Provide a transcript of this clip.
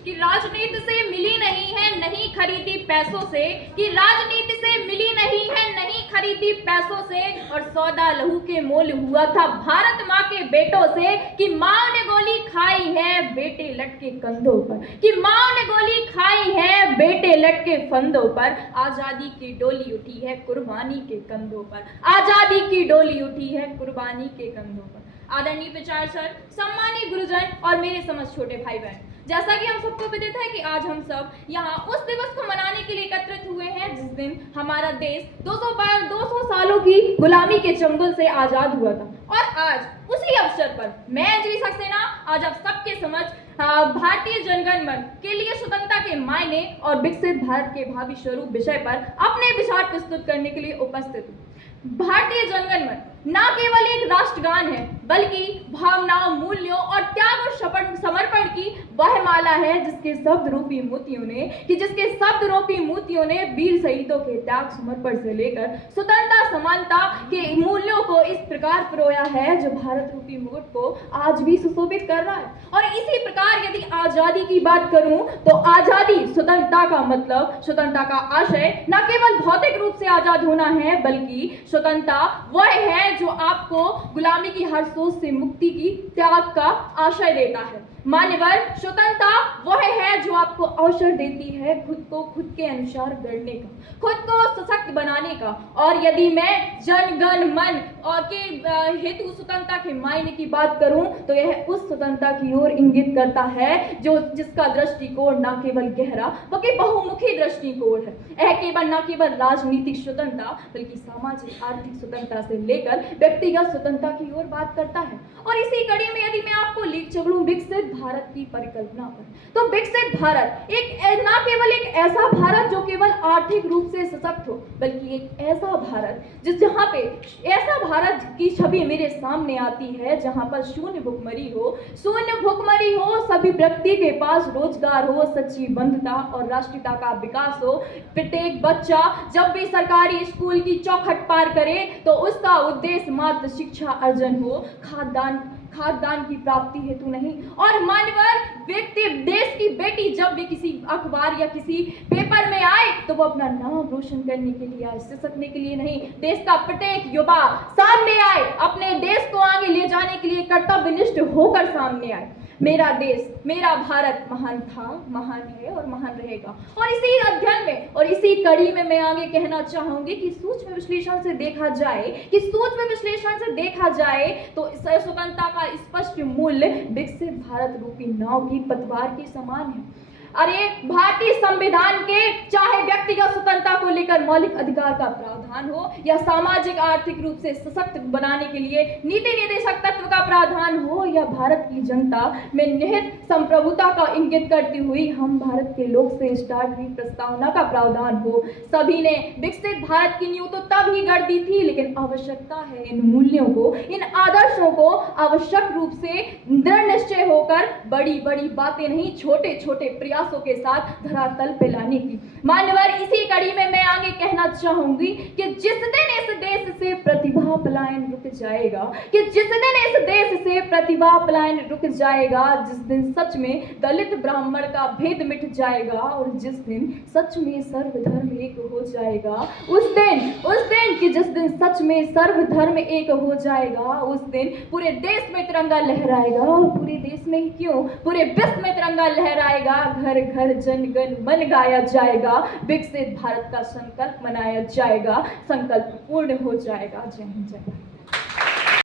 कि राजनीति से मिली नहीं है, नहीं खरीदी पैसों से, कि राजनीति से मिली नहीं है, नहीं खरीदी पैसों से, और सौदा लहू के मोल हुआ था भारत माँ के बेटों से, कि माँ ने गोली खाई है बेटे लटके कंधों पर, कि माँ ने गोली खाई है बेटे लटके फंदों पर, आजादी की डोली उठी है कुर्बानी के कंधों पर, आजादी की डोली उठी है कुर्बानी के कंधों पर। आदरणीय विचार सर, सम्मानीय गुरुजन और मेरे समझ छोटे भाई बहन, जैसा कि हम सबको विदित है कि आज हम सब यहाँ उस दिवस को मनाने के लिए एकत्रित हुए हैं जिस दिन हमारा देश 200 सालों की गुलामी के चंगुल से आजाद हुआ था। और आज उसी अवसर पर मैं अंजलि सक्सेना आज आप सबके समझ भारतीय जनगण मन के लिए स्वतंत्रता के मायने और विकसित भारत के भावी स्वरूप विषय पर अपने विचार प्रस्तुत करने के लिए उपस्थित हूँ। भारतीय जनगण मन न केवल एक राष्ट्रगान है बल्कि भावनाओं, मूल्यों और त्याग और समर्पण की वह माला है जिसके शब्द रूपी मोतियों ने वीर शहीदों के त्याग समर्पण से लेकर स्वतंत्रता समानता के मूल्यों को इस प्रकार पिरोया है जो भारत रूपी मुकुट को आज भी सुशोभित कर रहा है। और इसी प्रकार यदि आजादी की बात करूं तो आजादी, स्वतंत्रता का मतलब, स्वतंत्रता का आशय न केवल भौतिक रूप से आजाद होना है बल्कि स्वतंत्रता वह है जो आपको गुलामी की हर सोच से मुक्ति की त्याग का आशय देता है। मान्यवर, स्वतंत्रता वह है जो आपको अवसर देती है खुद को खुद के अनुसार गढ़ने का, खुद को सशक्त बनाने का। और यदि मैं जनगण मन और के हेतु स्वतंत्रता के मायने की बात करूं तो यह उस स्वतंत्रता की ओर इंगित करता है जो जिसका दृष्टिकोण न केवल गहरा बल्कि बहुमुखी दृष्टिकोण है। यह केवल न केवल राजनीतिक स्वतंत्रता बल्कि सामाजिक आर्थिक स्वतंत्रता से लेकर व्यक्तिगत स्वतंत्रता की ओर बात करता है। और इसी कड़ी में यदि मैं आपको ले चलूं विकसित भारत की परिकल्पना पर, तो विकसित भारत एक न केवल एक ऐसा भारत जो केवल आर्थिक रूप से सशक्त हो बल्कि एक ऐसा भारत जहां पे ऐसा भारत की छवि मेरे सामने आती है जहां पर शून्य भुखमरी हो, सभी व्यक्ति के पास रोजगार हो, सच्ची बंधुता और राष्ट्रीयता का विकास हो। प्रत्येक बच्चा जब भी सरकारी स्कूल की चौखट पार करे तो उसका उद्देश्य मात्र शिक्षा अर्जन हो, खाद्यान्न की प्राप्ति हेतु नहीं। और मान्यवर, व्यक्ति देश की बेटी जब भी किसी अखबार या किसी पेपर में आए तो वो अपना नाम रोशन करने के लिए आए, सिसकने के लिए नहीं। देश का प्रत्येक युवा सामने आए, अपने देश को आगे ले जाने के लिए कर्तव्यनिष्ठ होकर सामने आए। मेरा देश, मेरा भारत महान था, महान है और महान रहेगा। और इसी अध्ययन में और इसी कड़ी में मैं आगे कहना चाहूंगी कि सूक्ष्म विश्लेषण से देखा जाए तो स्वतंत्रता का स्पष्ट मूल्य विकसित भारत रूपी नाव की पतवार के समान है। अरे भारतीय संविधान के चाहे व्यक्तिगत स्वतंत्रता को लेकर मौलिक अधिकार का प्रावधान हो या सामाजिक आर्थिक रूप से सशक्त बनाने के लिए नीति निर्देशक तत्व का प्रावधान हो या भारत की जनता में निहित संप्रभुता का इंगित करती हुई हम भारत के लोग से स्टार्ट हुई प्रस्तावना का प्रावधान हो, सभी ने विकसित भारत की नींव तो तब ही गढ़ दी थी। लेकिन आवश्यकता है इन मूल्यों को, इन आदर्शों को आवश्यक रूप से दृढ़ निश्चय होकर बड़ी बड़ी बातें नहीं, छोटे छोटे प्रयासों के साथ धरातल पे लाने की। मान्यवर, इसी कड़ी में मैं आगे कहना चाहूंगी कि जिस दिन इस देश से प्रतिभा पलायन रुक जाएगा, जिस दिन सच में दलित ब्राह्मण का भेद मिट जाएगा और जिस दिन सच में सर्वधर्म एक हो जाएगा, उस दिन पूरे देश में तिरंगा लहराएगा। और पूरे देश में ही क्यों, पूरे विश्व में तिरंगा लहराएगा। घर घर जनगण मन गाया जाएगा, विकसित भारत का संकल्प मनाया जाएगा, संकल्प पूर्ण हो जाएगा। जय हिंद, जय भारत।